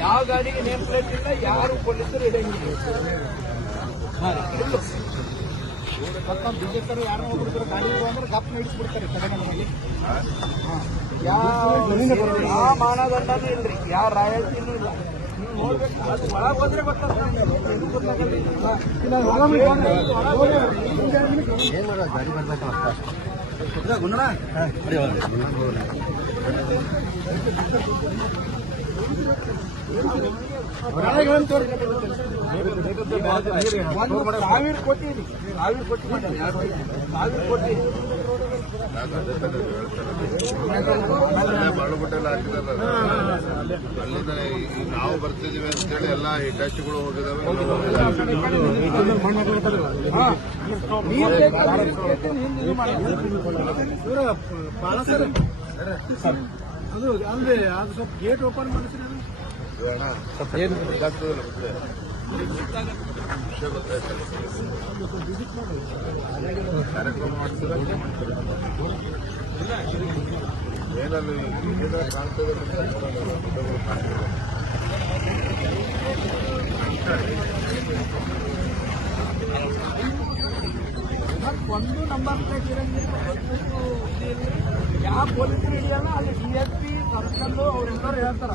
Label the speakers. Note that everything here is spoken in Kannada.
Speaker 1: ಯಾವ ಗಾಡಿಗೆ ನೇಮ್ ಪ್ಲೇಟ್ ಇಲ್ಲ ಯಾರು ಪೊಲೀಸರು ಇಡಂಗಿಲ್ಲ ಬಿಜೆಪಿ ಯಾರೋ ಒಬ್ಬರು ಗಾಡಿ ಅಂದ್ರೆ ಗಪ್ ನಮಗೆ ಯಾವ ಯಾವ ಮಾನದಂಡನೂ ಇಲ್ರಿ ಯಾವ ರಾಯಲ್ಟಿನೂ ಇಲ್ಲ ಸಾವಿರ ಕೋಟಿ. ಸಾವಿರ ಕೋಟಿ ಮಾಡ್ಯಾರ. ಸಾವಿರ ಕೋಟಿ
Speaker 2: ಬಾಳುಗುಟ್ಟೆಲ್ಲ ಹಾಕಿದಾರಲ್ಲ ಅಲ್ಲಿಂದ ಈ ನಾವು ಬರ್ತಿದೀವಿ ಅಂತೇಳಿ ಎಲ್ಲ ಇಂಡಸ್ಟ್ರಿಗಳು ಹೋಗಿದಾವೆ.
Speaker 3: ಅದು ಅಂದ್ರೆ ಅದು ಸ್ವಲ್ಪ ಗೇಟ್ ಓಪನ್ ಮಾಡಿಸ್ರಿ
Speaker 2: ವಿಷಯ ಗೊತ್ತಾಯ್ತಲ್ಲ ಕಾರ್ಯಕ್ರಮ ಮಾಡ್ತಿದ್ರೆ ಏನಲ್ಲಿ ಇಲ್ಲಿಂದ ಕಾಣ್ತದೆ
Speaker 1: ಒಂದು ನಂಬರ್ ಪ್ಲೇಟ್ ಒಂದು ಯಾವ ಪೊಲೀಸರು ಇದೆಯಲ್ಲ ಅಲ್ಲಿ ಡಿ ಎಸ್ ಪಿ ಸರ್ಕಲ್ ಅವರೆಲ್ಲರೂ ಹೇಳ್ತಾರ.